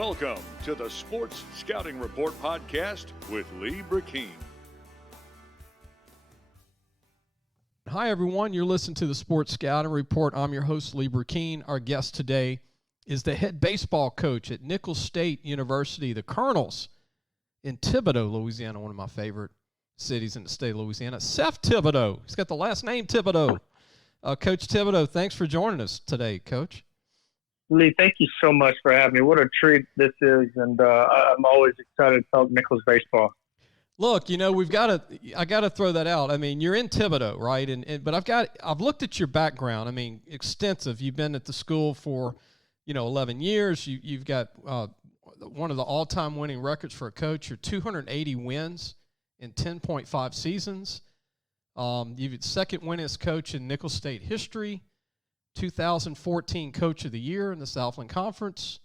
Welcome to the Sports Scouting Report podcast with Lee Brecheen. Hi, everyone. You're listening to the Sports Scouting Report. I'm your host, Lee Brecheen. Our guest today is the head baseball coach at Nicholls State University, the Colonels in Thibodaux, Louisiana, one of my favorite cities in the state of Louisiana. Seth Thibodeaux. He's got the last name Thibodaux. Coach Thibodaux, thanks for joining us today, Coach. Lee, thank you so much for having me. What a treat this is, and I'm always excited to talk Nicholls baseball. Look, you know, I got to throw that out. I mean, you're in Thibodaux, right? But I've looked at your background. I mean, extensive. You've been at the school for, 11 years. You've got one of the all-time winning records for a coach. You're 280 wins in 10.5 seasons. You've been second winningest coach in Nicholls State history. 2014 Coach of the Year in the Southland Conference,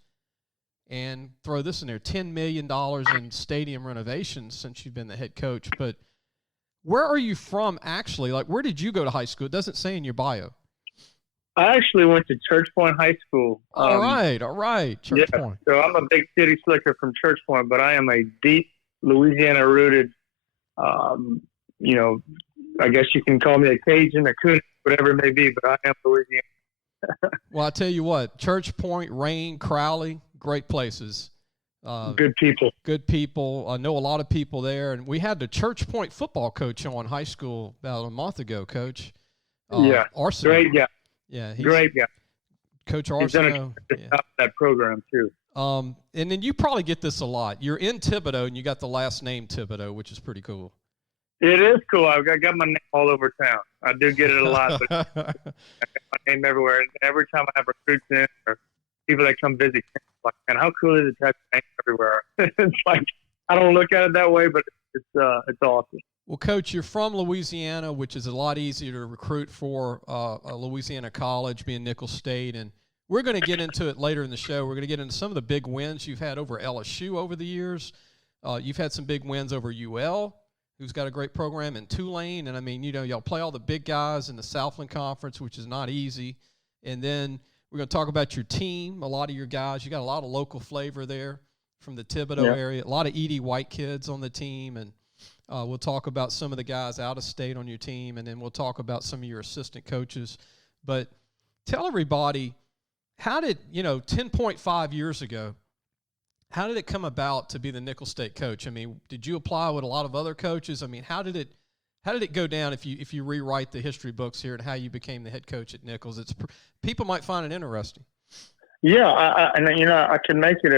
and throw this in there, $10 million in stadium renovations since you've been the head coach. But where are you from, actually? Like, where did you go to high school? It doesn't say in your bio. I actually went to Church Point High School. All right, Church Point. So I'm a big city slicker from Church Point, but I am a deep Louisiana-rooted, I guess you can call me a Cajun, a Coon, whatever it may be, but I am Louisiana. Well, I tell you what, Church Point, Rain, Crowley, great places. Good people. Good people. I know a lot of people there. And we had the Church Point football coach on high school about a month ago, Coach. Arsenault. Great guy. Yeah. Great guy. Coach He's done Arsenault. that program, too. And then you probably get this a lot. You're in Thibodaux, and you got the last name Thibodaux, which is pretty cool. It is cool. I got my name all over town. I do get it a lot, but I got my name everywhere. And every time I have recruits in or people that come visit, it's like, man, how cool is it to have your name everywhere? It's like, I don't look at it that way, but it's awesome. Well, Coach, you're from Louisiana, which is a lot easier to recruit for a Louisiana college, being Nicholls State. And we're going to get into it later in the show. We're going to get into some of the big wins you've had over LSU over the years. You've had some big wins over UL, who's got a great program, in Tulane. And, I mean, y'all play all the big guys in the Southland Conference, which is not easy. And then we're going to talk about your team, a lot of your guys. You got a lot of local flavor there from the Thibodaux area, a lot of Edie White kids on the team. And we'll talk about some of the guys out of state on your team, and then we'll talk about some of your assistant coaches. But tell everybody, how did, 10.5 years ago, how did it come about to be the Nicholls State coach? I mean, did you apply with a lot of other coaches? I mean, how did it go down if you rewrite the history books here and how you became the head coach at Nicholls? People might find it interesting. Yeah, I can make it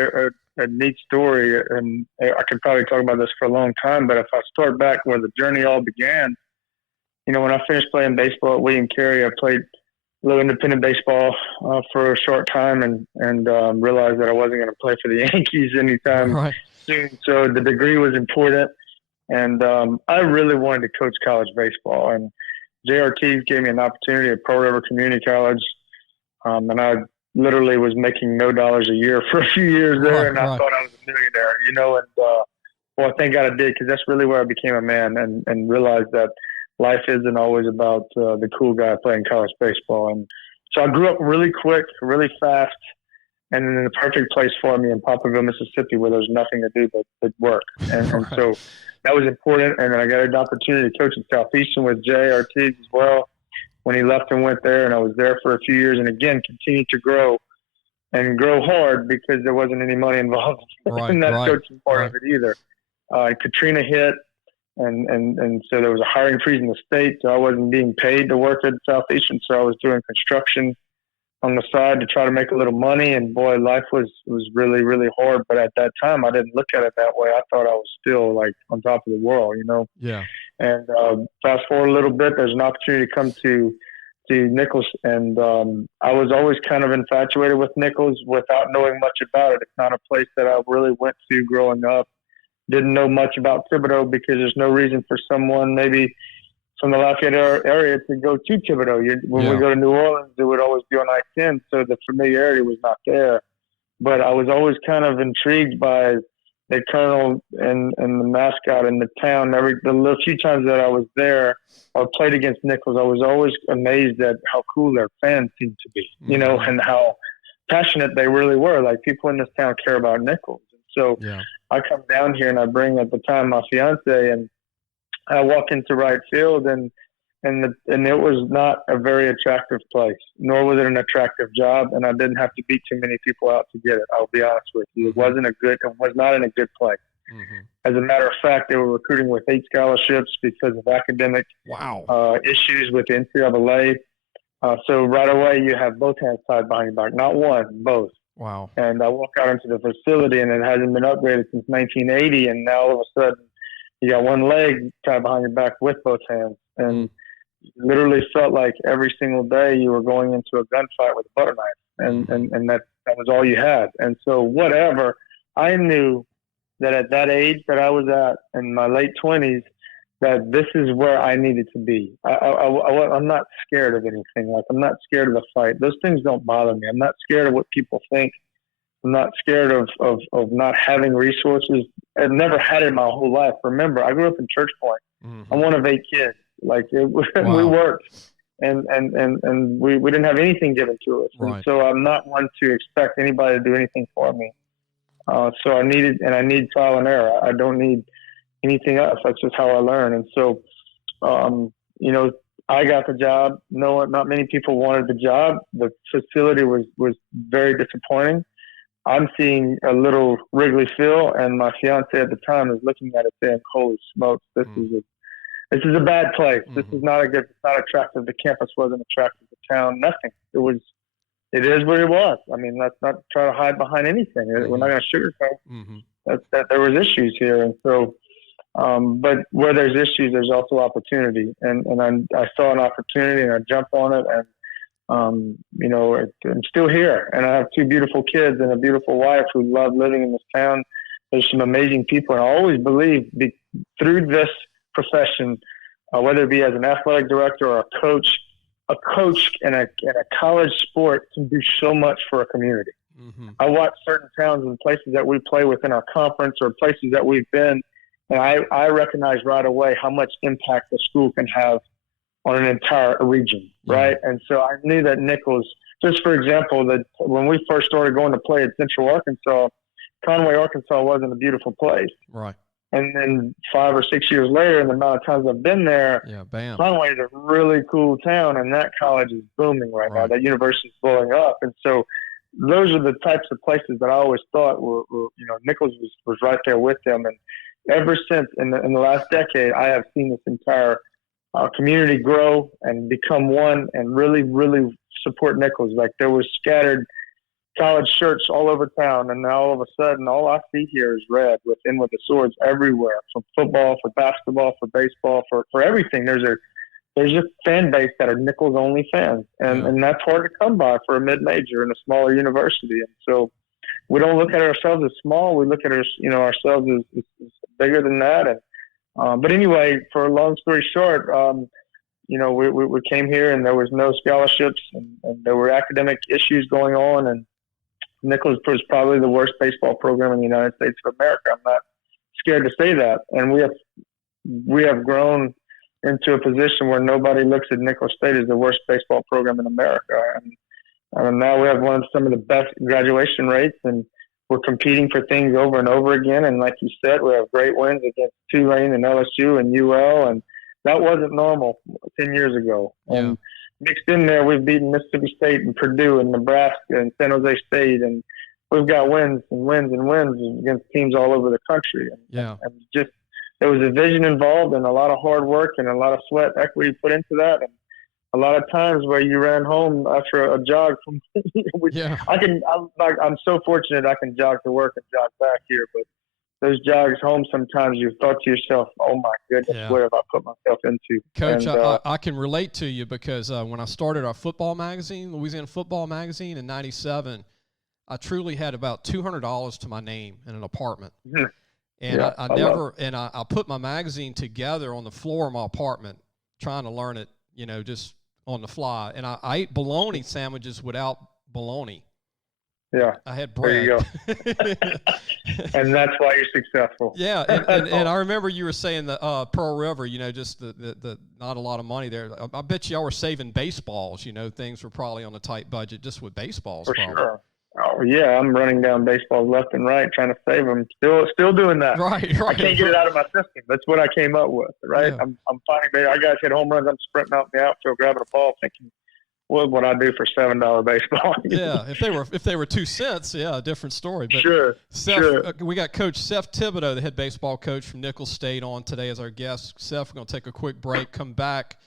a neat story, and I could probably talk about this for a long time. But if I start back where the journey all began, when I finished playing baseball at William Carey, I played a little independent baseball for a short time, and realized that I wasn't going to play for the Yankees anytime soon. So the degree was important, and I really wanted to coach college baseball. And JRT gave me an opportunity at Pearl River Community College, and I literally was making no dollars a year for a few years there, and I thought I was a millionaire, well, thank God I did, because that's really where I became a man and realized that life isn't always about the cool guy playing college baseball. And so I grew up really quick, really fast, and in the perfect place for me in Poplarville, Mississippi, where there's nothing to do but work. And so that was important. And then I got an opportunity to coach at Southeastern with Jay Ortiz as well when he left and went there. And I was there for a few years, and again, continued to grow hard because there wasn't any money involved in that coaching part of it either. Katrina hit. And so there was a hiring freeze in the state, so I wasn't being paid to work at Southeastern, so I was doing construction on the side to try to make a little money. And boy, life was really, really hard. But at that time, I didn't look at it that way. I thought I was still like on top of the world, Yeah. And fast forward a little bit, there's an opportunity to come to Nicholls, and I was always kind of infatuated with Nicholls without knowing much about it. It's not a place that I really went to growing up. Didn't know much about Thibodaux because there's no reason for someone maybe from the Lafayette area to go to Thibodaux. When we go to New Orleans, it would always be on I-10, so the familiarity was not there. But I was always kind of intrigued by the colonel and the mascot in the town. The little few times that I was there or played against Nicholls, I was always amazed at how cool their fans seemed to be, and how passionate they really were. Like, people in this town care about Nicholls. And so I come down here and I bring, at the time, my fiance, and I walk into right field, and it was not a very attractive place, nor was it an attractive job, and I didn't have to beat too many people out to get it. I'll be honest with you. It was not in a good place. As a matter of fact, they were recruiting with 8 scholarships because of academic issues with the NCAA. So right away, you have both hands tied behind your back. Not one, both. Wow. And I walk out into the facility, and it hasn't been upgraded since 1980, and now all of a sudden, you got one leg tied behind your back with both hands. And literally felt like every single day you were going into a gunfight with a butter knife, and that was all you had. And so whatever, I knew that at that age that I was at, in my late 20s, that this is where I needed to be. I'm not scared of anything. Like, I'm not scared of the fight. Those things don't bother me. I'm not scared of what people think. I'm not scared of not having resources. I've never had it my whole life. Remember, I grew up in Church Point. I'm one of 8 kids. Like, we worked, and we didn't have anything given to us. Right. And so I'm not one to expect anybody to do anything for me. So I need trial and error. I don't need anything else. That's just how I learn. And so, I got the job. No, not many people wanted the job. The facility was very disappointing. I'm seeing a little Wrigley feel, and my fiance at the time is looking at it saying, "Holy smokes, this is a bad place. This is not a good. It's not attractive. The campus wasn't attractive. The town, nothing. It is what it was. I mean, let's not try to hide behind anything. We're not going to sugarcoat that there was issues here. And so, but where there's issues, there's also opportunity. And I saw an opportunity, and I jumped on it. And I'm still here, and I have 2 beautiful kids and a beautiful wife who love living in this town. There's some amazing people, and I always believe through this profession, whether it be as an athletic director or a coach in a college sport can do so much for a community. I watch certain towns and places that we play within our conference or places that we've been, and I recognize right away how much impact the school can have on an entire region, right? And so I knew that Nicholls, just for example, that when we first started going to play at Central Arkansas, Conway, Arkansas wasn't a beautiful place. Right. And then 5 or 6 years later, and the amount of times I've been there, Conway is a really cool town, and that college is booming right now. That university is blowing up. And so those are the types of places that I always thought were Nicholls was right there with them. And ever since, in the last decade, I have seen this entire community grow and become one and really, really support Nicholls. Like, there was scattered college shirts all over town, and now all of a sudden, all I see here is red with the swords everywhere, from football, for basketball, for baseball, for everything. There's a fan base that are Nicholls only fans, and that's hard to come by for a mid-major in a smaller university. And so we don't look at ourselves as small. We look at ourselves as bigger than that. And but anyway, for a long story short, we came here, and there was no scholarships, and there were academic issues going on, and Nicholls was probably the worst baseball program in the United States of America. I'm not scared to say that. And we have grown into a position where nobody looks at Nicholls State as the worst baseball program in America. And now we have some of the best graduation rates, and we're competing for things over and over again. And like you said, we have great wins against Tulane and LSU and UL, and that wasn't normal 10 years ago. And mixed in there, we've beaten Mississippi State and Purdue and Nebraska and San Jose State, and we've got wins and wins and wins against teams all over the country. And just there was a vision involved, and a lot of hard work and a lot of sweat equity put into that, and a lot of times where you ran home after a jog from. I'm so fortunate I can jog to work and jog back here, but those jogs home, sometimes you thought to yourself, "Oh my goodness, what have I put myself into?" Coach, I can relate to you because when I started our football magazine, Louisiana Football Magazine, in '97, I truly had about $200 to my name in an apartment, and I put my magazine together on the floor of my apartment, trying to learn it, just on the fly, and I ate bologna sandwiches without bologna. Yeah, I had bread. There you go. And that's why you're successful. Yeah, and I remember you were saying the Pearl River, just the not a lot of money there. I bet y'all were saving baseballs. Things were probably on a tight budget just with baseballs. For probably. sure. yeah, I'm running down baseballs left and right trying to save them. Still doing that. Right. I can't get it out of my system. That's what I came up with, right? Yeah. I'm finding I guys hit home runs. I'm sprinting out in the outfield, grabbing a ball, thinking, what would I do for $7 baseball? Yeah, if they were 2 cents, yeah, a different story. But sure. We got Coach Seth Thibodeaux, the head baseball coach from Nicholls State, on today as our guest. Seth, we're going to take a quick break, come back,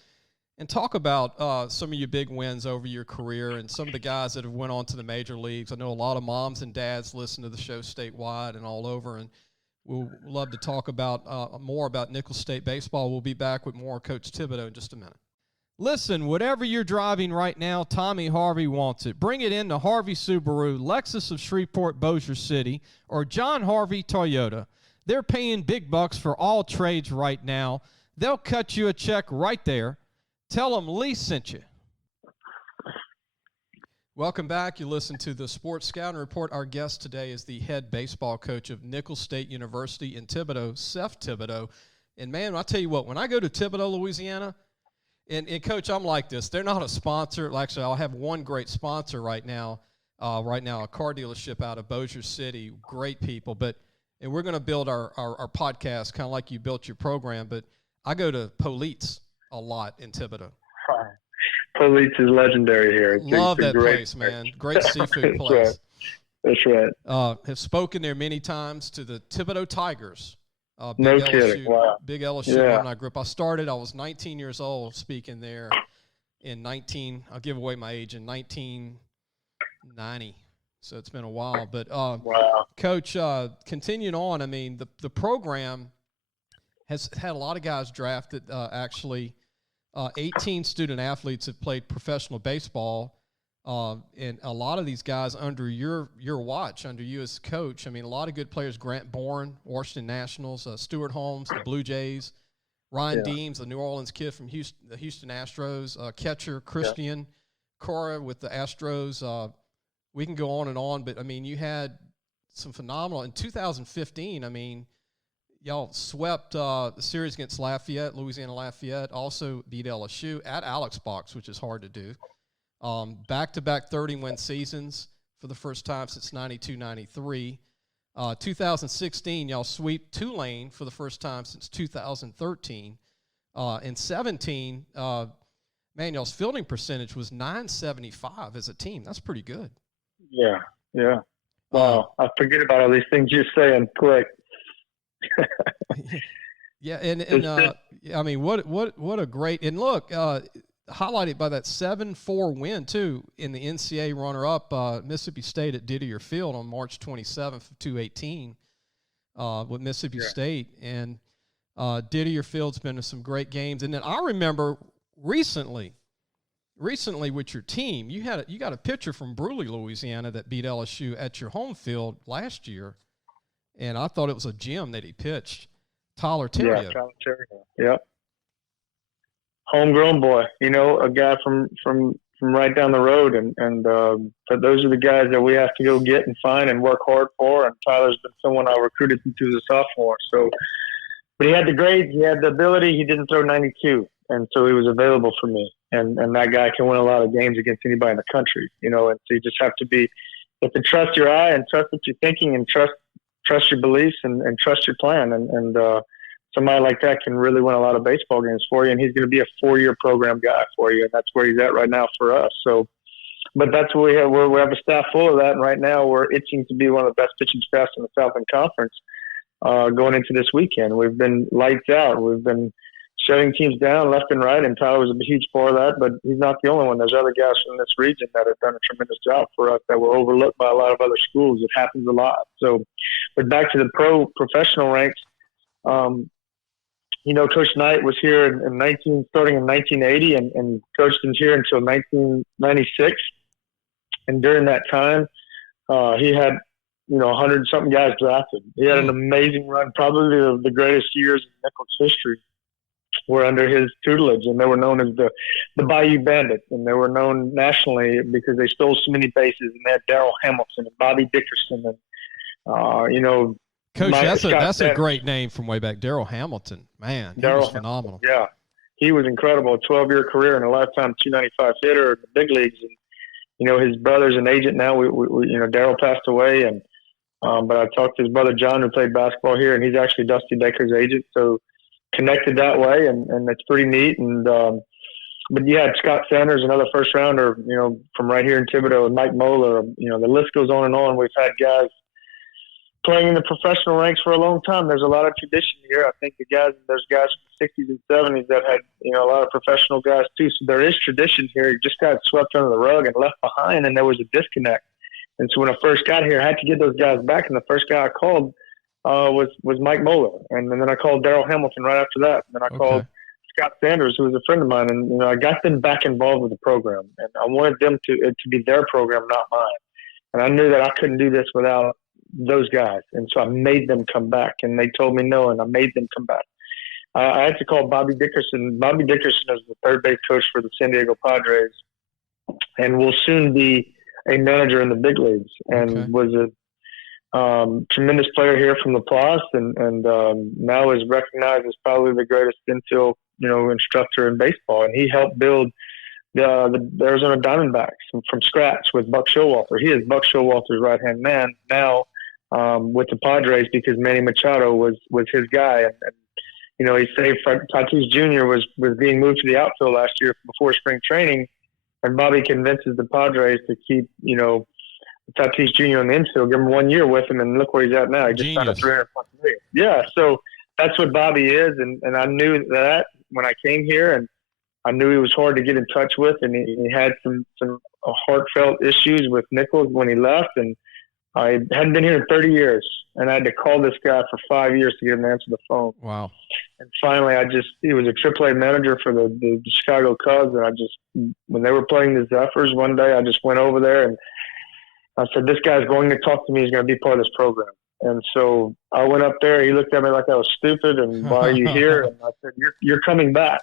and talk about some of your big wins over your career and some of the guys that have went on to the major leagues. I know a lot of moms and dads listen to the show statewide and all over, and we'll love to talk about more about Nicholls State baseball. We'll be back with more Coach Thibodaux in just a minute. Listen, whatever you're driving right now, Tommy Harvey wants it. Bring it in to Harvey Subaru, Lexus of Shreveport, Bossier City, or John Harvey Toyota. They're paying big bucks for all trades right now. They'll cut you a check right there. Tell them Lee sent you. Welcome back. You listen to the Sports Scouting Report. Our guest today is the head baseball coach of Nicholls State University in Thibodaux, Seth Thibodeaux. And, man, I'll tell you what, when I go to Thibodaux, Louisiana, and Coach, I'm like this. They're not a sponsor. Actually, I'll have one great sponsor right now. A car dealership out of Bossier City. Great people. And we're going to build our podcast kind of like you built your program. But I go to Polite's a lot in Thibodaux. Polite's is legendary here. Love that place, man. Great seafood place. That's right. Have spoken there many times to the Thibodaux Tigers. No kidding. Wow. Big LSU alumni group. I was 19 years old speaking there I'll give away my age, in 1990. So it's been a while. But, wow. Coach, continuing on, I mean, the program has had a lot of guys drafted. Actually, 18 student athletes have played professional baseball. And a lot of these guys under your watch, under you as coach, I mean, a lot of good players. Grant Bourne, Washington Nationals, Stuart Holmes, the Blue Jays, Ryan Deems, the New Orleans kid from the Houston Astros, catcher Christian Cora with the Astros. We can go on, but, I mean, you had some phenomenal. In 2015, I mean, y'all swept the series against Louisiana Lafayette, also beat LSU at Alex Box, which is hard to do. Back-to-back 30-win seasons for the first time since 92-93. 2016, y'all sweep Tulane for the first time since 2013. In 17, man, y'all's fielding percentage was .975 as a team. That's pretty good. Yeah. Wow, I forget about all these things you're saying quick. Yeah, and I mean, what a great – and look – highlighted by that 7-4 win, too, in the NCAA runner-up, Mississippi State at Didier Field on March 27th of 2018 with Mississippi State. And Didier Field's been in some great games. And then I remember recently with your team, you got a pitcher from Bruley, Louisiana that beat LSU at your home field last year. And I thought it was a gem that he pitched, Tyler Terrio. Yeah, Tyler Terrio. Yep. Homegrown boy, a guy from right down the road, and those are the guys that we have to go get and find and work hard for. And Tyler's been someone I recruited since he was a sophomore. So, but he had the grades, he had the ability. He didn't throw 92, and so he was available for me. And that guy can win a lot of games against anybody in the country, And so you just have to trust your eye and trust what you're thinking and trust your beliefs and trust your plan and somebody like that can really win a lot of baseball games for you, and he's going to be a 4-year program guy for you, and that's where he's at right now for us. So, but that's what we have. We have a staff full of that, and right now we're itching to be one of the best pitching staffs in the Southland Conference going into this weekend. We've been lights out. We've been shutting teams down left and right, and Tyler was a huge part of that, but he's not the only one. There's other guys from this region that have done a tremendous job for us that were overlooked by a lot of other schools. It happens a lot. So, but back to the professional ranks, Coach Knight was here starting in 1980 and coached in here until 1996. And during that time, he had, 100-something guys drafted. He had an amazing run. Probably the greatest years in Nicholls history were under his tutelage, and they were known as the Bayou Bandits, and they were known nationally because they stole so many bases, and they had Darrell Hamilton and Bobby Dickerson and, Coach, that's a great name from way back. Darrell Hamilton, man, he was phenomenal. Yeah, he was incredible. A 12-year career and a lifetime .295 hitter in the big leagues. And his brother's an agent now. We Daryl passed away, and but I talked to his brother John, who played basketball here, and he's actually Dusty Baker's agent. So connected that way, and it's pretty neat. And but you had Scott Sanders, another first rounder, from right here in Thibodaux, and Mike Moeller. The list goes on and on. We've had guys playing in the professional ranks for a long time. There's a lot of tradition here. I think there's guys from the 60s and 70s that had, a lot of professional guys too. So there is tradition here. It just got swept under the rug and left behind, and there was a disconnect. And so when I first got here, I had to get those guys back. And the first guy I called was Mike Moeller. And then I called Daryl Hamilton right after that. And then I called Scott Sanders, who was a friend of mine. And, I got them back involved with the program. And I wanted them to be their program, not mine. And I knew that I couldn't do this without those guys. And so I made them come back. And they told me no, and I made them come back. I had to call Bobby Dickerson. Bobby Dickerson is the third base coach for the San Diego Padres and will soon be a manager in the big leagues, and was a tremendous player here from La Place, and now is recognized as probably the greatest infield, instructor in baseball. And he helped build the Arizona Diamondbacks from scratch with Buck Showalter. He is Buck Showalter's right-hand man now with the Padres because Manny Machado was his guy. And he saved Tatis Jr. was being moved to the outfield last year before spring training. And Bobby convinces the Padres to keep, Tatis Jr. on the infield, give him 1 year with him, and look where he's at now. He just signed a $300+ million. Yeah, so that's what Bobby is, and I knew that when I came here, and I knew he was hard to get in touch with, and he had some heartfelt issues with Nicholls when he left, and I hadn't been here in 30 years, and I had to call this guy for 5 years to get him to answer the phone. Wow. And finally, he was a AAA manager for the Chicago Cubs, and when they were playing the Zephyrs one day, I just went over there, and I said, this guy's going to talk to me. He's going to be part of this program. And so I went up there. He looked at me like I was stupid, and why are you here? And I said, you're coming back.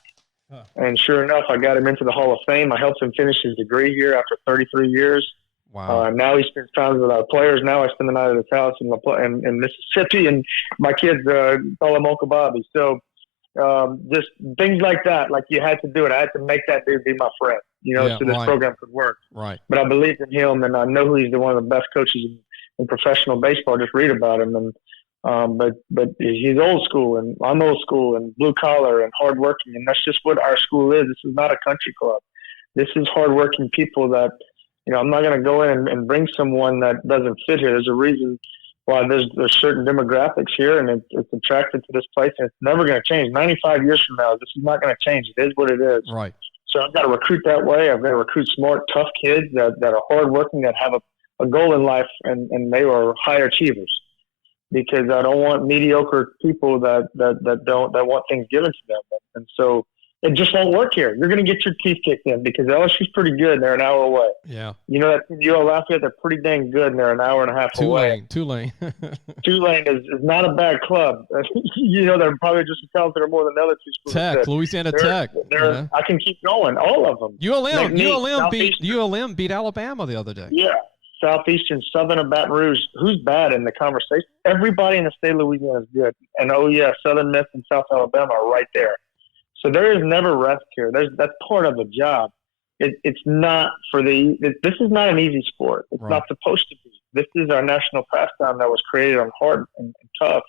And sure enough, I got him into the Hall of Fame. I helped him finish his degree here after 33 years. Wow. Now he spends time with our players. Now I spend the night at his house in Mississippi, and my kids call him Uncle Bobby. So just things like that, like you had to do it. I had to make that dude be my friend, so this program could work. Right. But I believed in him, and I know he's one of the best coaches in professional baseball. Just read about him, and but he's old school, and I'm old school, and blue collar, and hardworking, and that's just what our school is. This is not a country club. This is hardworking people that. I'm not going to go in and bring someone that doesn't fit here. There's a reason why there's certain demographics here, and it's attracted to this place, and it's never going to change. 95 years from now, this is not going to change. It is what it is. Right. So I've got to recruit that way. I've got to recruit smart, tough kids that are hardworking, that have a goal in life, and they are high achievers. Because I don't want mediocre people that want things given to them. And so it just won't work here. You're going to get your teeth kicked in because LSU's pretty good and they're an hour away. Yeah. That UL Lafayette, they're pretty dang good and they're an hour and a half away. Tulane. Tulane is not a bad club. They're probably just as talented or more than the other two schools. Tech, Louisiana Tech. I can keep going. All of them. ULM beat Alabama the other day. Yeah. Southeastern, Southern, and Baton Rouge. Who's bad in the conversation? Everybody in the state of Louisiana is good. And, Southern Miss and South Alabama are right there. So there is never rest here. That's part of the job. It's not this is not an easy sport. It's not supposed to be. This is our national pastime that was created on hard and tough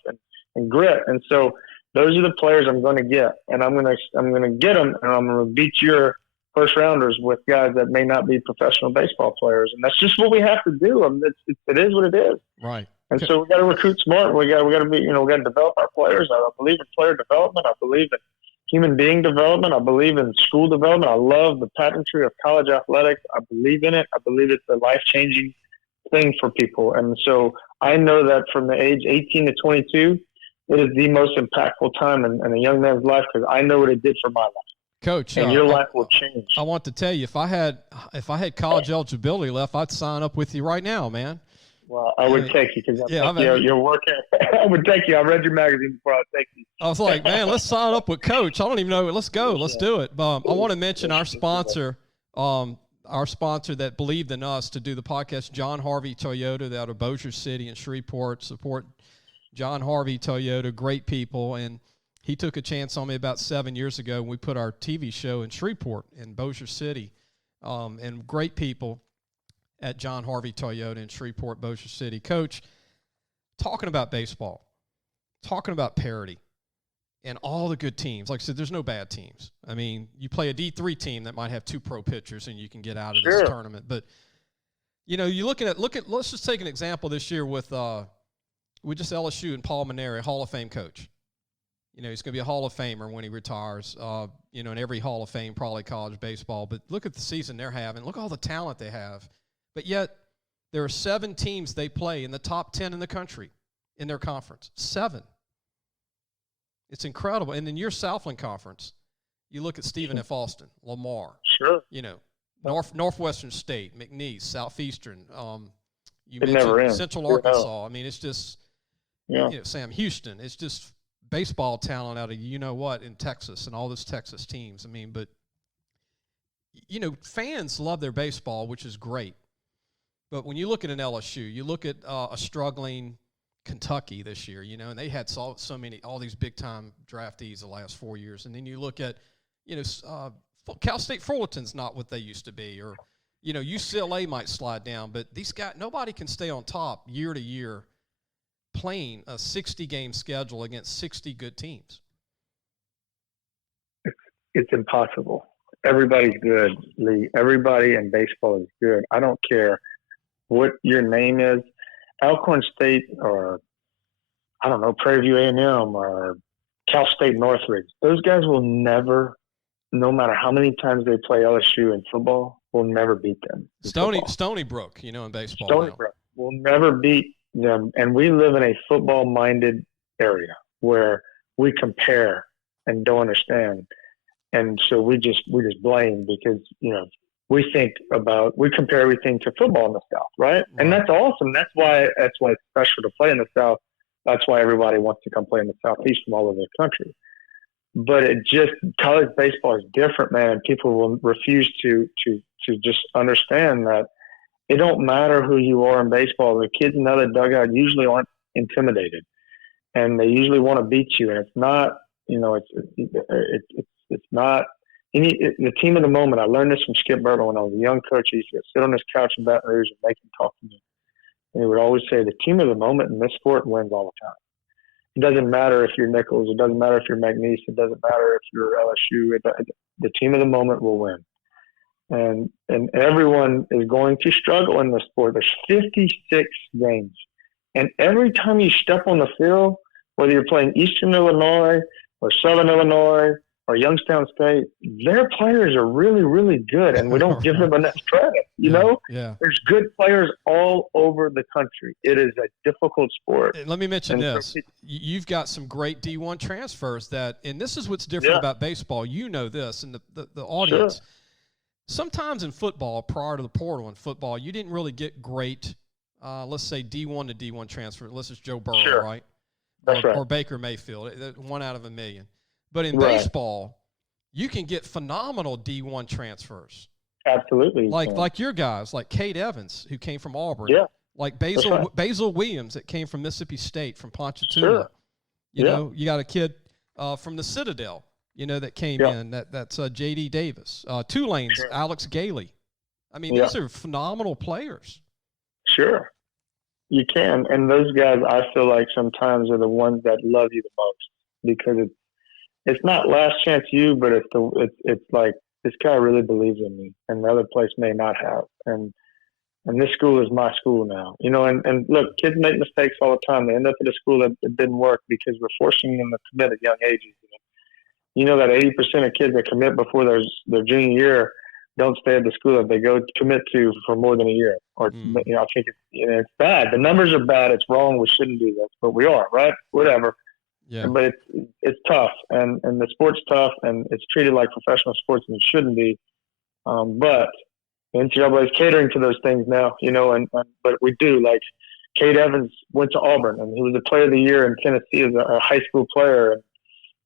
and grit. And so those are the players I'm going to get. And I'm going to get them, and I'm going to beat your first rounders with guys that may not be professional baseball players. And that's just what we have to do. It is what it is. Right. And so we got to recruit smart. We got to be, we got to develop our players. I believe in player development. I believe in human being development. I believe in school development. I love the pageantry of college athletics. I believe in it. I believe it's a life-changing thing for people. And so I know that from the age 18 to 22, it is the most impactful time in a young man's life because I know what it did for my life. Coach, and your life will change. I want to tell you, if I had college eligibility left, I'd sign up with you right now, man. Well, I would take you because you're working. I would take you. I read your magazine before I'd take you. I was like, man, let's sign up with Coach. I don't even know. Let's go. Let's do it. I want to mention our sponsor that believed in us to do the podcast, John Harvey Toyota, out of Bossier City and Shreveport. Support John Harvey Toyota, great people. And he took a chance on me about 7 years ago when we put our TV show in Shreveport in Bossier City, and great people. at John Harvey Toyota in Shreveport, Bossier City. Coach, talking about baseball, talking about parity, and all the good teams. Like I said, there's no bad teams. I mean, you play a D3 team that might have 2 pro pitchers and you can get out of this tournament. But, you know, let's just take an example this year with just LSU and Paul Maneri, Hall of Fame coach. You know, he's going to be a Hall of Famer when he retires, you know, in every Hall of Fame, probably college baseball. But look at the season they're having. Look at all the talent they have. But yet there are 7 teams they play in the top 10 in the country in their conference. 7. It's incredible. And in your Southland Conference, you look at Stephen F. Austin, Lamar. Sure. You know, Northwestern State, McNeese, Southeastern. You it mentioned Central Arkansas. I mean, it's just, you know, Sam Houston. It's just baseball talent out of you-know-what in Texas and all those Texas teams. I mean, but, you know, fans love their baseball, which is great. But when you look at an LSU, you look at a struggling Kentucky this year, you know, and they had all these big-time draftees the last 4 years. And then you look at, you know, Cal State Fullerton's not what they used to be. Or, you know, UCLA might slide down. But these guys, nobody can stay on top year to year playing a 60-game schedule against 60 good teams. It's impossible. Everybody's good, Lee. Everybody in baseball is good. I don't care what your name is. Alcorn State or, I don't know, Prairie View A&M or Cal State Northridge, those guys will never, no matter how many times they play LSU in football, will never beat them. Stony Brook, you know, in baseball. Stony Brook will never beat them. And we live in a football-minded area where we compare and don't understand. And so we just blame because, you know, we compare everything to football in the South, right? And that's awesome. That's why it's special to play in the South. That's why everybody wants to come play in the Southeast from all over the country. But college baseball is different, man. And people will refuse to just understand that it don't matter who you are in baseball. The kids in the other dugout usually aren't intimidated, and they usually want to beat you. And it's not, you know, it's not the team of the moment. I learned this from Skip Burton when I was a young coach. He used to sit on his couch in Baton Rouge and make him talk to me. And he would always say, the team of the moment in this sport wins all the time. It doesn't matter if you're Nicholls. It doesn't matter if you're McNeese. It doesn't matter if you're LSU. The team of the moment will win. And everyone is going to struggle in this sport. There's 56 games. And every time you step on the field, whether you're playing Eastern Illinois or Southern Illinois or Youngstown State, their players are really, really good, and we don't give them enough credit. You know? Yeah. There's good players all over the country. It is a difficult sport. And let me mention this. You've got some great D1 transfers and this is what's different about baseball. You know this, and the audience. Sure. Sometimes in football, prior to the portal in football, you didn't really get great, let's say, D1 to D1 transfer. Unless it's Joe Burrow, right? That's right. Or Baker Mayfield, 1 out of a million. But in baseball, you can get phenomenal D1 transfers. Absolutely. Like your guys, like Cade Evans, who came from Auburn. Yeah. Like Basil Williams, that came from Mississippi State, from Ponchatoula. Sure. You know, you got a kid from the Citadel, you know, that came in. That's J.D. Davis. Tulane's Alex Gailey. I mean, these are phenomenal players. Sure. You can. And those guys, I feel like sometimes are the ones that love you the most, because it's not last chance you, but it's like, this guy really believes in me, and the other place may not have. And this school is my school now, you know. And look, kids make mistakes all the time. They end up at a school that didn't work because we're forcing them to commit at young ages. You know that 80% of kids that commit before their junior year don't stay at the school that they go commit to for more than a year. Or you know, I think it's bad. The numbers are bad. It's wrong. We shouldn't do this, but we are, right? Whatever. Yeah. But it's tough, and the sport's tough, and it's treated like professional sports, and it shouldn't be. But the NCAA is catering to those things now, you know. But we do. Like, Cade Evans went to Auburn, and he was a Player of the Year in Tennessee as a high school player, and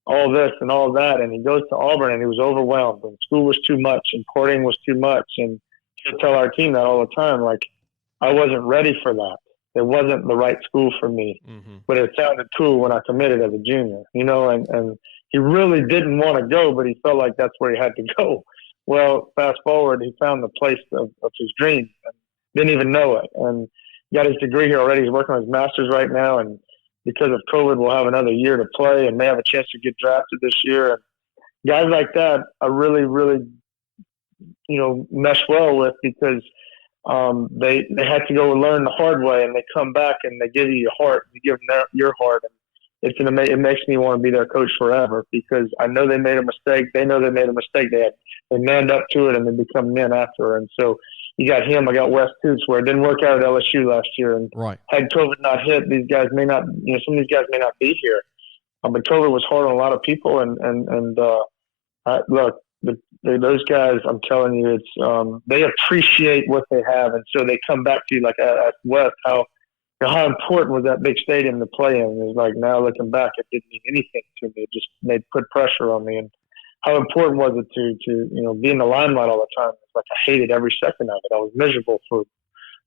all this and all that. And he goes to Auburn, and he was overwhelmed, and school was too much, and courting was too much. And he'll tell our team that all the time. Like, I wasn't ready for that. It wasn't the right school for me, but it sounded cool when I committed as a junior, you know, and he really didn't want to go, but he felt like that's where he had to go. Well, fast forward, he found the place of his dreams, didn't even know it. And got his degree here already. He's working on his master's right now. And because of COVID, we'll have another year to play and may have a chance to get drafted this year. And guys like that are really, really, mesh well with, because they had to go learn the hard way, and they come back and they give you your heart. You give them your heart. And it makes me want to be their coach forever, because I know they made a mistake. They know they made a mistake. They manned up to it, and they become men after. And so you got him. I got Wes Toots, where it didn't work out at LSU last year. And had COVID not hit, these guys may not, some of these guys may not be here. But COVID was hard on a lot of people. Look, those guys, I'm telling you, it's they appreciate what they have. And so they come back to you, like at Wes, how important was that big stadium to play in? It's like, now looking back, it didn't mean anything to me. It just put pressure on me. And how important was it to be in the limelight all the time? It's like I hated every second of it. I was miserable for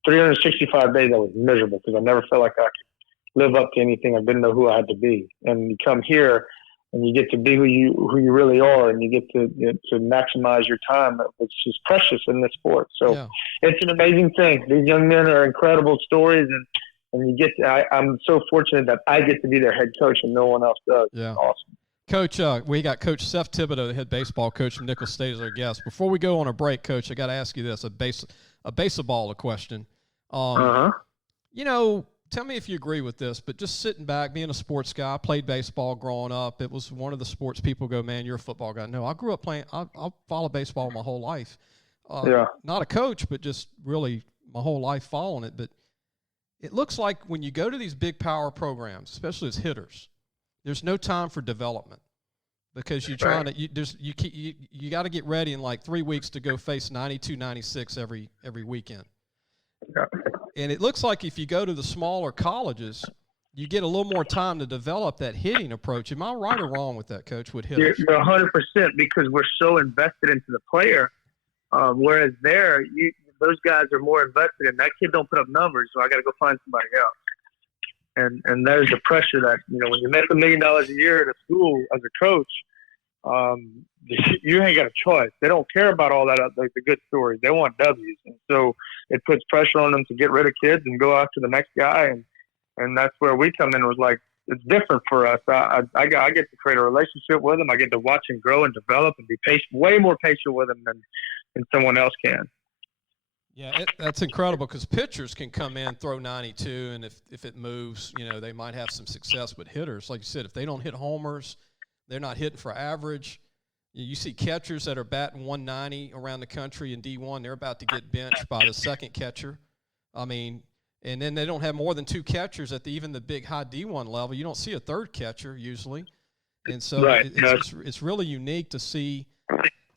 365 days. I was miserable because I never felt like I could live up to anything. I didn't know who I had to be. And you come here and you get to be who you really are, and you get to maximize your time, which is precious in this sport. So It's an amazing thing. These young men are incredible stories, and you get I'm so fortunate that I get to be their head coach and no one else does. Yeah. It's awesome. Coach, we got Coach Seth Thibodeaux, the head baseball coach from Nicholls State, as our guest. Before we go on a break, Coach, I got to ask you this, a baseball question. Tell me if you agree with this, but just sitting back, being a sports guy, I played baseball growing up. It was one of the sports people go, man, you're a football guy. No, I grew up playing. I followed baseball my whole life. Not a coach, but just really my whole life following it. But it looks like when you go to these big power programs, especially as hitters, there's no time for development, because you're trying to you got to get ready in like 3 weeks to go face 92, 96 every weekend. And it looks like if you go to the smaller colleges, you get a little more time to develop that hitting approach. Am I right or wrong with that, Coach, with hitters? You're 100%, because we're so invested into the player, whereas those guys are more invested in that kid don't put up numbers, so I got to go find somebody else. And there's the pressure that, when you make $1 million a year at a school as a coach, you ain't got a choice. They don't care about all that, like the good stories. They want W's. And so it puts pressure on them to get rid of kids and go after the next guy. And that's where we come in. It was like, it's different for us. I get to create a relationship with them. I get to watch him grow and develop and be patient, way more patient with him than someone else can. Yeah, that's incredible, because pitchers can come in, throw 92, and if it moves, they might have some success. But hitters, like you said, if they don't hit homers, they're not hitting for average. You see catchers that are batting 190 around the country in D1, they're about to get benched by the second catcher. And then they don't have more than 2 catchers at even the big high D1 level. You don't see a third catcher usually. And so it's really unique to see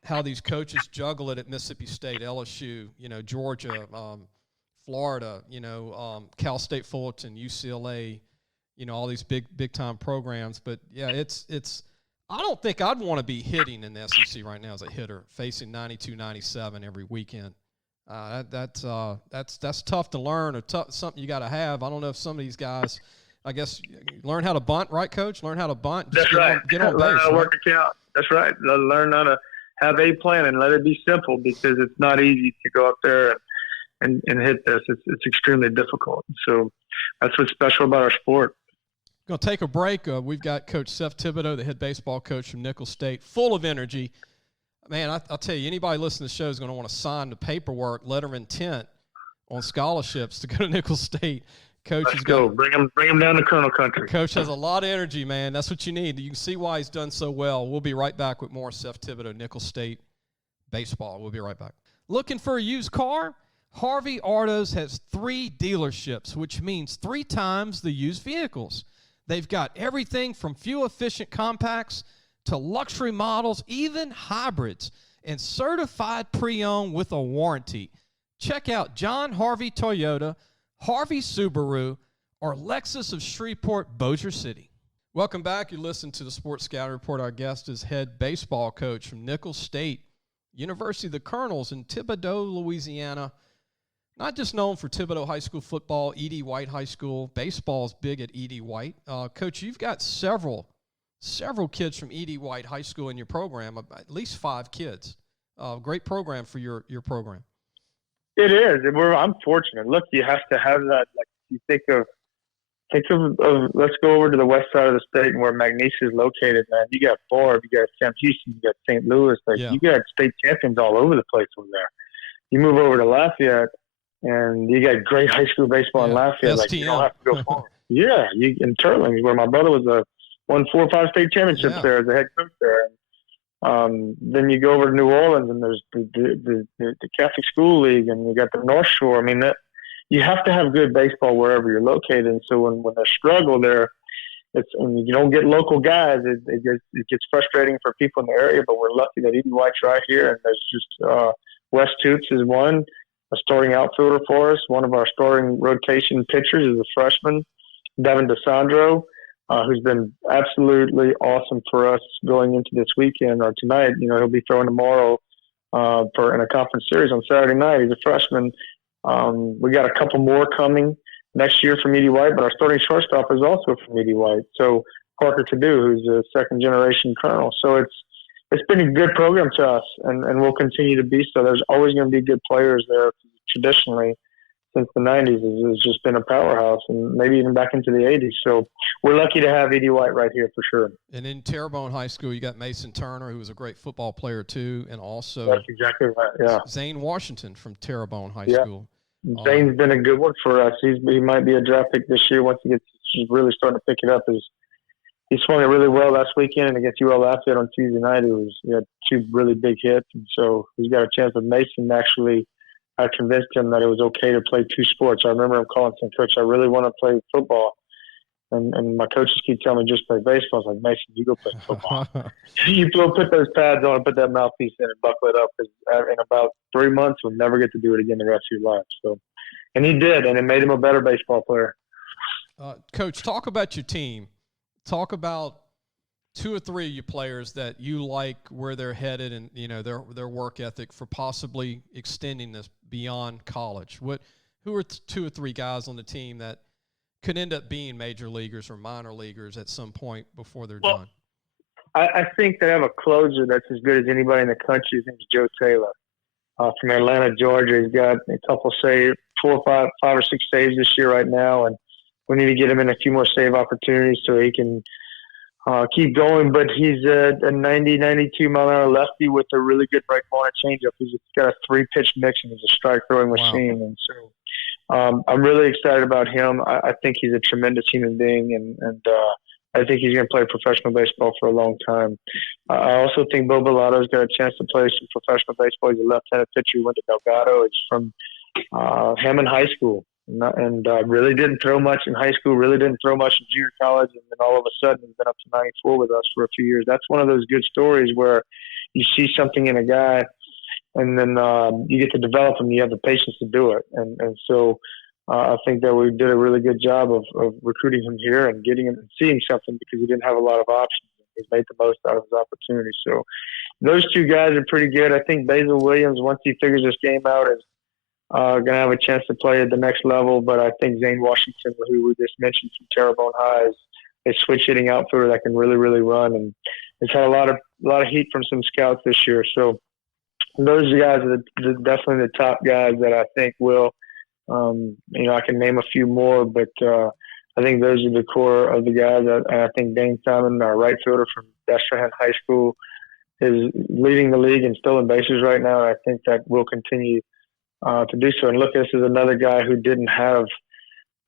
how these coaches juggle it at Mississippi State, LSU, Georgia, Florida, Cal State Fullerton, UCLA, all these big time programs. But yeah, it's I don't think I'd want to be hitting in the SEC right now as a hitter, facing 92, 97 every weekend. That's tough to learn, or something you got to have. I don't know if some of these guys, I guess, learn how to bunt, right, Coach? Learn how to bunt. That's right. Get on base. Learn how to work a count. That's right. Learn how to have a plan and let it be simple, because it's not easy to go up there and hit this. It's extremely difficult. So that's what's special about our sport. Going to take a break. We've got Coach Seth Thibodeaux, the head baseball coach from Nicholls State, full of energy. Man, I'll tell you, anybody listening to the show is going to want to sign the paperwork, letter of intent on scholarships to go to Nicholls State. Coach Let's go. Bring him down to Colonel Country. Coach has a lot of energy, man. That's what you need. You can see why he's done so well. We'll be right back with more Seth Thibodeaux, Nicholls State baseball. We'll be right back. Looking for a used car? Harvey Autos has 3 dealerships, which means 3 times the used vehicles. They've got everything from fuel-efficient compacts to luxury models, even hybrids, and certified pre-owned with a warranty. Check out John Harvey Toyota, Harvey Subaru, or Lexus of Shreveport, Bossier City. Welcome back. You listen to the Sports Scouting Report. Our guest is head baseball coach from Nicholls State, University of the Colonels in Thibodaux, Louisiana. Not just known for Thibodaux High School football, E.D. White High School. Baseball is big at E.D. White. Coach, you've got several kids from E.D. White High School in your program, at least 5 kids. Great program for your program. It is. I'm fortunate. Look, you have to have that. Like you think of let's go over to the west side of the state and where Magnesia is located, man. You got Barb, you got Sam Houston, you got St. Louis. Like you got state champions all over the place over there. You move over to Lafayette, and you got great high school baseball in Lafayette. STM. Like you don't have to go far. Yeah, in Turtling, where my brother won 4 or 5 state championships there as a head coach there. Then you go over to New Orleans, and there's the Catholic School League, and you got the North Shore. I mean, you have to have good baseball wherever you're located. And so when they struggle there, and you don't get local guys, it gets frustrating for people in the area. But we're lucky that Edy White's right here, and there's just Wes Toots is a starting outfielder for us. One of our starting rotation pitchers is a freshman, Devin DeSandro, who's been absolutely awesome for us going into this weekend or tonight. You know, he'll be throwing tomorrow in a conference series on Saturday night. He's a freshman. We got a couple more coming next year from Edy White, but our starting shortstop is also from Edy White. So Parker Thibodeaux, who's a second-generation colonel. So it's been a good program to us, and will continue to be so. There's always going to be good players there traditionally. Since the 90s, has just been a powerhouse, and maybe even back into the 80s. So we're lucky to have Edy White right here for sure. And in Terrebonne High School, you got Mason Turner, who was a great football player too, and also that's exactly right. Yeah, Zane Washington from Terrebonne High School. Zane's been a good one for us. He might be a draft pick this year once he's really starting to pick it up. He swung it really well last weekend against UL Lafayette on Tuesday night. He had 2 really big hits, and so he's got a chance with Mason actually. I convinced him that it was okay to play 2 sports. I remember him calling saying, "Coach, I really want to play football." And my coaches keep telling me just play baseball. I was like, "Mason, you go play football." You go put those pads on and put that mouthpiece in and buckle it up. Because in about 3 months, we'll never get to do it again the rest of your life. So, and he did, and it made him a better baseball player. Coach, talk about your team. Talk about 2 or 3 of your players that you like where they're headed and, you know, their work ethic for possibly extending this beyond college. Who are 2 or 3 guys on the team that could end up being major leaguers or minor leaguers at some point before they're done? I think they have a closer that's as good as anybody in the country. His name's Joe Taylor from Atlanta, Georgia. He's got a couple 5 or 6 saves this year right now, and we need to get him in a few more save opportunities so he can keep going. But he's a 90, 92 mile an hour lefty with a really good break ball and changeup. He's got a 3-pitch mix and he's a strike throwing machine. And so I'm really excited about him. I think he's a tremendous human being, and I think he's going to play professional baseball for a long time. I also think Bo Bellato's got a chance to play some professional baseball. He's a left-handed pitcher. He went to Delgado. He's from Hammond High School. And really didn't throw much in high school, really didn't throw much in junior college, and then all of a sudden he's been up to 94 with us for a few years. That's one of those good stories where you see something in a guy, and then you get to develop him. You have the patience to do it. And so I think that we did a really good job of recruiting him here and getting him and seeing something because he didn't have a lot of options. He's made the most out of his opportunity. So those 2 guys are pretty good. I think Basil Williams, once he figures this game out, is going to have a chance to play at the next level. But I think Zane Washington, who we just mentioned from Terrebonne High, is a switch hitting outfielder that can really, really run, and has had a lot of heat from some scouts this year. So those guys are definitely the top guys that I think will. I can name a few more, but I think those are the core of the guys. I think Dane Simon, our right fielder from Destrehan High School, is leading the league in stolen bases right now. And I think that will continue to do so. And look, this is another guy who didn't have,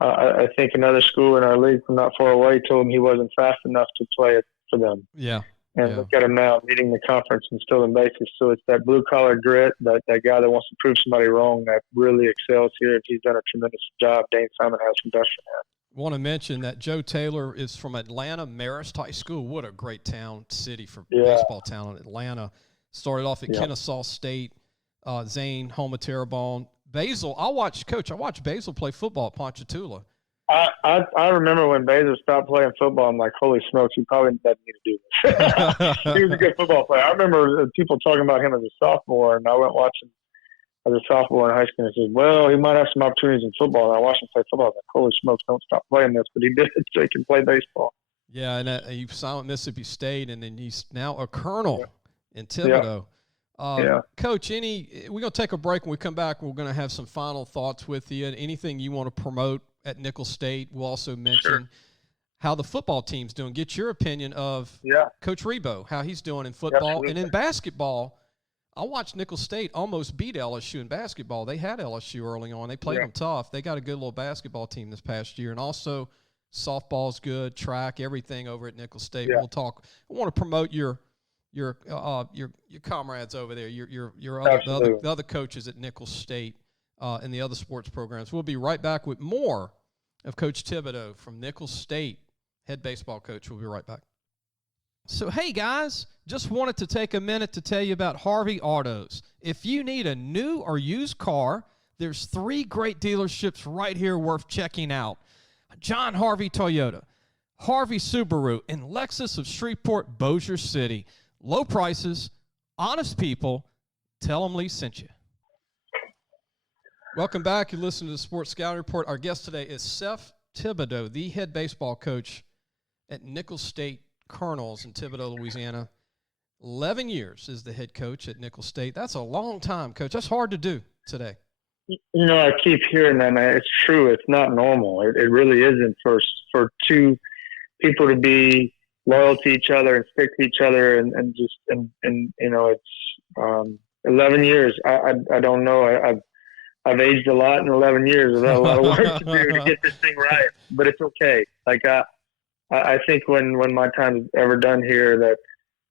I think another school in our league from not far away told him he wasn't fast enough to play it for them. Yeah. And look at him now leading the conference and stolen bases. So it's that blue-collar grit, that guy that wants to prove somebody wrong that really excels here. He's done a tremendous job. Dane Simon has from Destrehan. I want to mention that Joe Taylor is from Atlanta Marist High School. What a great town, city for baseball talent. Atlanta started off at Kennesaw State. Zane, home of Terrebonne. Basil, I watched Basil play football at Ponchatoula. I remember when Basil stopped playing football, I'm like, holy smokes, he probably doesn't need to do this. He was a good football player. I remember people talking about him as a sophomore, and I went watching as a sophomore in high school and said, well, he might have some opportunities in football. And I watched him play football. I was like, holy smokes, don't stop playing this. But he did it so he can play baseball. Yeah, and he signed at Mississippi State, and then he's now a colonel in Thibodaux. Coach, we're going to take a break. When we come back, we're going to have some final thoughts with you. Anything you want to promote at Nicholls State? We'll also mention how the football team's doing. Get your opinion of Coach Rebo, how he's doing in football. Absolutely. And in basketball, I watched Nicholls State almost beat LSU in basketball. They had LSU early on. They played them tough. They got a good little basketball team this past year. And also softball's good, track, everything over at Nicholls State. We'll talk. I want to promote your comrades over there, the other coaches at Nicholls State and the other sports programs. We'll be right back with more of Coach Thibodaux from Nicholls State, head baseball coach. We'll be right back. So, hey, guys, just wanted to take a minute to tell you about Harvey Autos. If you need a new or used car, there's 3 great dealerships right here worth checking out. John Harvey Toyota, Harvey Subaru, and Lexus of Shreveport, Bossier City. Low prices, honest people. Tell them Lee sent you. Welcome back. You listen to the Sports Scouting Report. Our guest today is Seth Thibodeaux, the head baseball coach at Nicholls State Colonels in Thibodaux, Louisiana. 11 years is the head coach at Nicholls State. That's a long time, Coach. That's hard to do today. I keep hearing that, man. It's true. It's not normal. It really isn't for 2 people to be loyal to each other and stick to each other and it's 11 years. I don't know. I've aged a lot in 11 years. I've had a lot of work to do to get this thing right, but it's okay. Like I think when my time's ever done here, that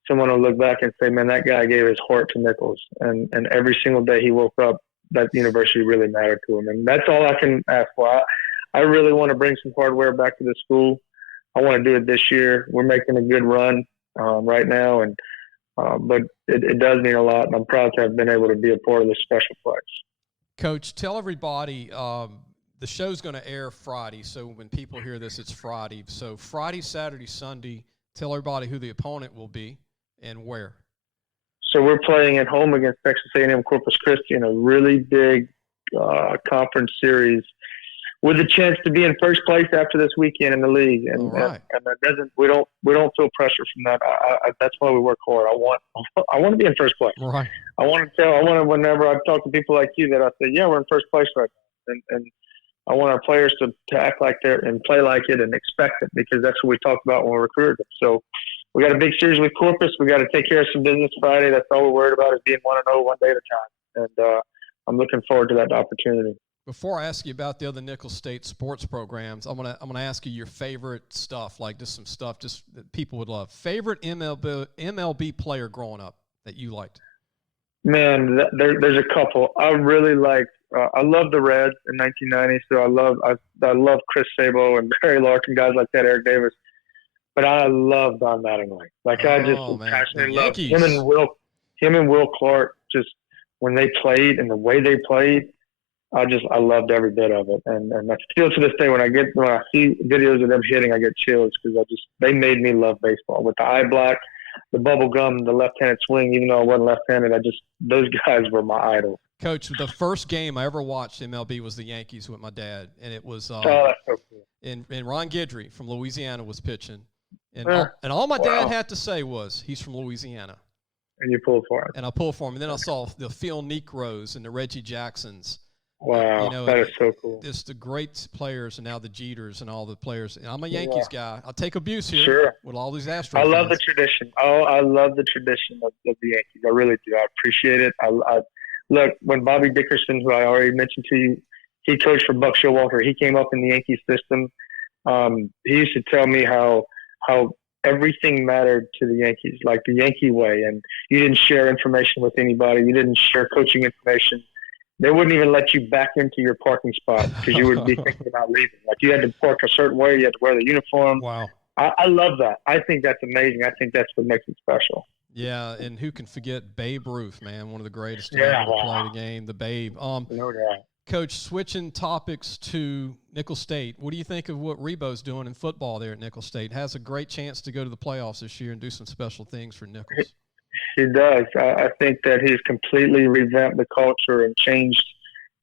someone will look back and say, man, that guy gave his heart to Nicholls, and every single day he woke up, that university really mattered to him. And that's all I can ask for. I really want to bring some hardware back to the school. I want to do it this year. We're making a good run right now, but it does mean a lot, and I'm proud to have been able to be a part of this special place. Coach, tell everybody the show's going to air Friday, so when people hear this, it's Friday. So Friday, Saturday, Sunday, tell everybody who the opponent will be and where. So we're playing at home against Texas A&M Corpus Christi in a really big conference series, with a chance to be in first place after this weekend in the league, and that doesn't. We don't feel pressure from that. That's why we work hard. I want to be in first place. Right. Whenever I talk to people like you, that I say, yeah, we're in first place right now, and I want our players to act like they're and play like it and expect it, because that's what we talk about when we're recruiting. So we got a big series with Corpus. We got to take care of some business Friday. That's all we're worried about, is being 1-0 one day at a time, and I'm looking forward to that opportunity. Before I ask you about the other Nicholls State sports programs, I'm gonna ask you your favorite stuff, like just some stuff just that people would love. Favorite MLB player growing up that you liked? Man, there's a couple. I really like. I love the Reds in 1990. So I love Chris Sabo and Barry Larkin, guys like that, Eric Davis. But I love Don Mattingly. Like I just passionately love him and Will Clark. Just when they played and the way they played. I loved every bit of it, and I still to this day when I see videos of them hitting, I get chills, because they made me love baseball with the eye black, the bubble gum, the left-handed swing. Even though I wasn't left-handed, those guys were my idol. Coach, the first game I ever watched MLB was the Yankees with my dad, and it was that's so cool. And Ron Guidry from Louisiana was pitching, and all my dad had to say was, he's from Louisiana. And you pulled for him. And I pulled for him, and then I saw the Phil Necros and the Reggie Jacksons. Wow, that is so cool. It's the great players, and now the Jeters and all the players. And I'm a Yankees guy. I'll take abuse here. Sure. With all these Astros. I love the tradition. Oh, I love the tradition of the Yankees. I really do. I appreciate it. Look, when Bobby Dickerson, who I already mentioned to you, he coached for Buck Showalter. He came up in the Yankee system. He used to tell me how everything mattered to the Yankees, like the Yankee way. And you didn't share information with anybody. You didn't share coaching information. They wouldn't even let you back into your parking spot because you would be thinking about leaving. Like you had to park a certain way. You had to wear the uniform. Wow. I love that. I think that's amazing. I think that's what makes it special. Yeah, and who can forget Babe Ruth, man, one of the greatest to ever play the game, the Babe. No doubt. Coach, switching topics to Nicholls State, what do you think of what Rebo's doing in football there at Nicholls State? Has a great chance to go to the playoffs this year and do some special things for Nicholls. He does. I think that he's completely revamped the culture and changed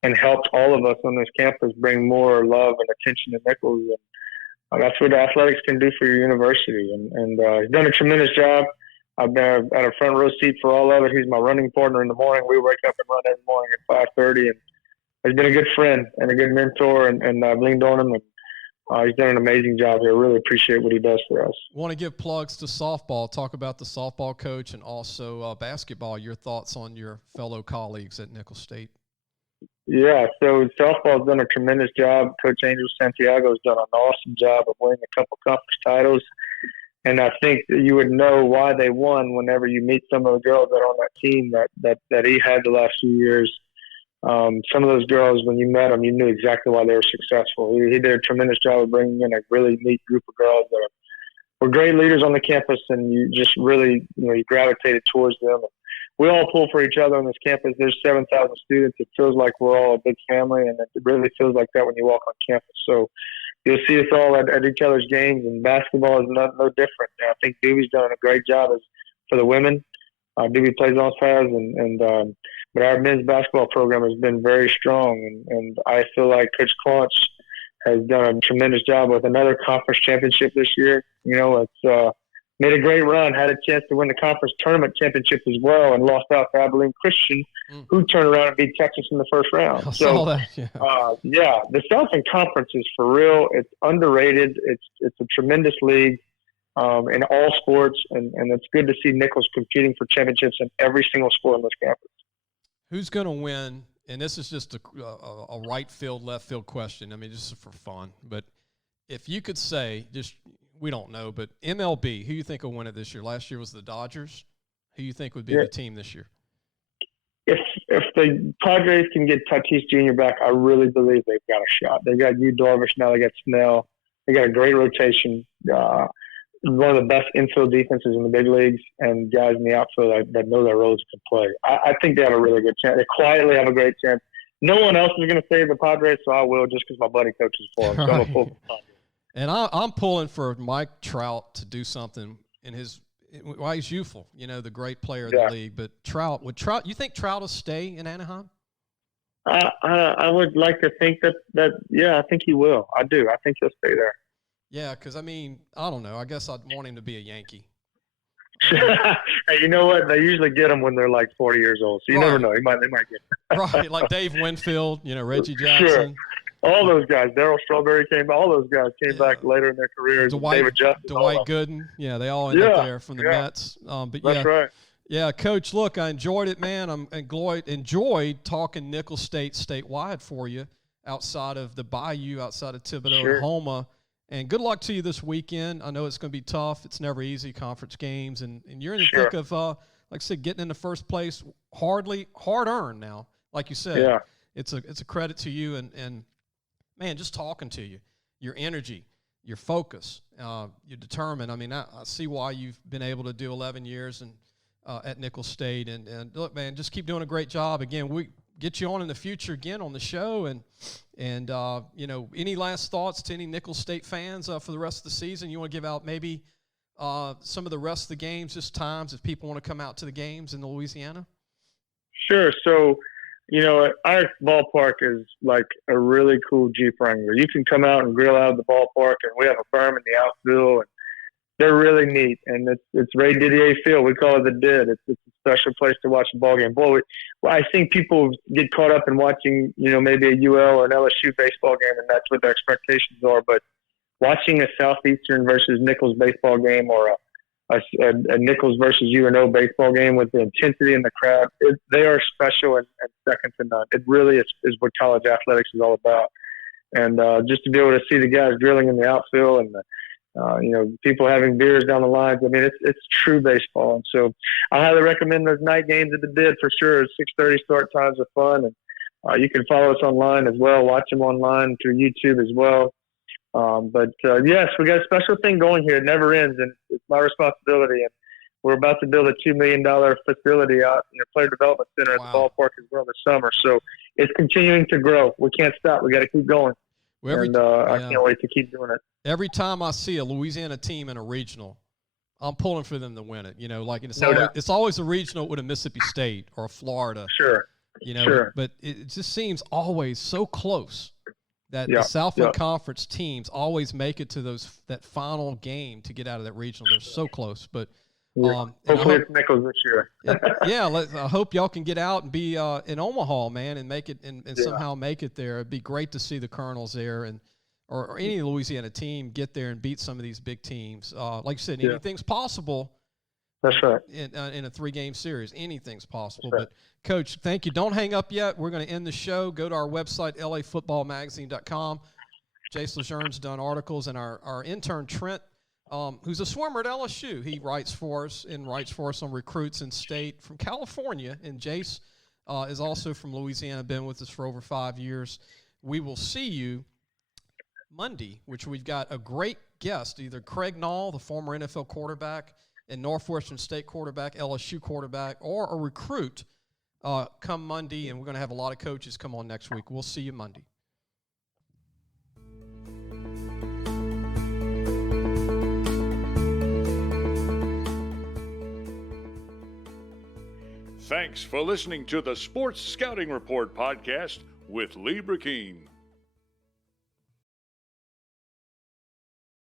and helped all of us on this campus bring more love and attention to Nicholls. And that's what athletics can do for your university. And he's done a tremendous job. I've been at a front row seat for all of it. He's my running partner in the morning. We wake up and run every morning at 5:30, and he's been a good friend and a good mentor, and I've leaned on him, and he's done an amazing job here. I really appreciate what he does for us. Want to give plugs to softball. Talk about the softball coach and also basketball. Your thoughts on your fellow colleagues at Nicholls State? Yeah, so softball's done a tremendous job. Coach Angel Santiago has done an awesome job of winning a couple conference titles. And I think that you would know why they won whenever you meet some of the girls that are on that team that he had the last few years. Some of those girls, when you met them, you knew exactly why they were successful. He did a tremendous job of bringing in a really neat group of girls that were great leaders on the campus, and you just really, you gravitated towards them. We all pull for each other on this campus. There's 7,000 students. It feels like we're all a big family, and it really feels like that when you walk on campus. So you'll see us all at each other's games, and basketball is no different. I think Doobie's done a great job for the women. Doobie plays on Faz, but our men's basketball program has been very strong, and I feel like Coach Claunch has done a tremendous job with another conference championship this year. It's made a great run, had a chance to win the conference tournament championship as well, and lost out to Abilene Christian, who turned around and beat Texas in the first round. I saw that, yeah. The Southland Conference is for real. It's underrated. It's a tremendous league in all sports, and it's good to see Nicholls competing for championships in every single sport on this campus. Who's going to win? And this is just a right field, left field question. I mean, just for fun. But if you could say, we don't know, but MLB, who you think will win it this year? Last year was the Dodgers. Who you think would be the team this year? If the Padres can get Tatis Jr. back, I really believe they've got a shot. They've got Yu Darvish now. They got Snell. They got a great rotation. One of the best infield defenses in the big leagues, and guys in the outfield that know their roles can play. I think they have a really good chance. They quietly have a great chance. No one else is going to save the Padres, so I will just because my buddy coaches for them. So I'm going to pull for the Padres. And I'm pulling for Mike Trout to do something while he's youthful, the great player of the league. But you think Trout will stay in Anaheim? I would like to think that I think he will. I do. I think he'll stay there. Yeah, because, I don't know. I guess I'd want him to be a Yankee. Hey, you know what? They usually get them when they're like 40 years old. So you never know. They might get them. Right, like Dave Winfield, Reggie Jackson. Sure. All those guys. Darryl Strawberry all those guys came back later in their careers. Dwight Gooden. Yeah, they all ended up there from the Mets. That's right. Yeah, Coach, look, I enjoyed it, man. Enjoyed talking Nicholls State statewide for you outside of the Bayou, outside of Thibodaux and Houma. And good luck to you this weekend. I know it's going to be tough. It's never easy, conference games. And you're in the thick of, like I said, getting in the first place, hard-earned now. Like you said, it's a credit to you. And man, just talking to you, your energy, your focus, you're determined. I see why you've been able to do 11 years at Nicholls State. And look, man, just keep doing a great job. Again, we get you on in the future again on the show. And any last thoughts to any Nicholls State fans for the rest of the season? You want to give out maybe some of the rest of the games, just times if people want to come out to the games in Louisiana? Sure. So, our ballpark is like a really cool Jeep Wrangler. You can come out and grill out of the ballpark, and we have a berm in the outfield, and they're really neat. And it's Ray Didier Field. We call it the DID. It's a special place to watch a ball game. Boy, I think people get caught up in watching, maybe a UL or an LSU baseball game, and that's what their expectations are. But watching a Southeastern versus Nicholls baseball game, or a Nicholls versus UNO baseball game with the intensity in the crowd, they are special and second to none. It really is what college athletics is all about. And just to be able to see the guys drilling in the outfield and people having beers down the lines, it's true baseball. And so I highly recommend those night games at the DID for sure. 6:30 start times are fun. And you can follow us online as well, watch them online through YouTube as well. Yes, we got a special thing going here. It never ends, and it's my responsibility. And we're about to build a $2 million facility out in a player development center at the ballpark as well this summer. So it's continuing to grow. We can't stop. We got to keep going. Well, I can't wait to keep doing it. Every time I see a Louisiana team in a regional, I'm pulling for them to win it. It's always a regional with a Mississippi State or a Florida. Sure. But it just seems always so close that the Southland Conference teams always make it to that final game to get out of that regional. They're so close. But Hopefully it's Nicholls this year. I hope y'all can get out and be in Omaha, man, and make it and somehow make it there. It'd be great to see the Colonels there and or any Louisiana team get there and beat some of these big teams. Like you said, anything's possible. That's right. In a 3-game series, anything's possible. Right. But, Coach, thank you. Don't hang up yet. We're going to end the show. Go to our website, lafootballmagazine.com. Jace Legern's done articles, and our intern, Trent, who's a swimmer at LSU, he writes for us on recruits in state from California. And Jace is also from Louisiana, been with us for over 5 years. We will see you Monday, which we've got a great guest, either Craig Nall, the former NFL quarterback, and Northwestern State quarterback, LSU quarterback, or a recruit come Monday, and we're going to have a lot of coaches come on next week. We'll see you Monday. Thanks for listening to the Sports Scouting Report podcast with Lee Brecheen.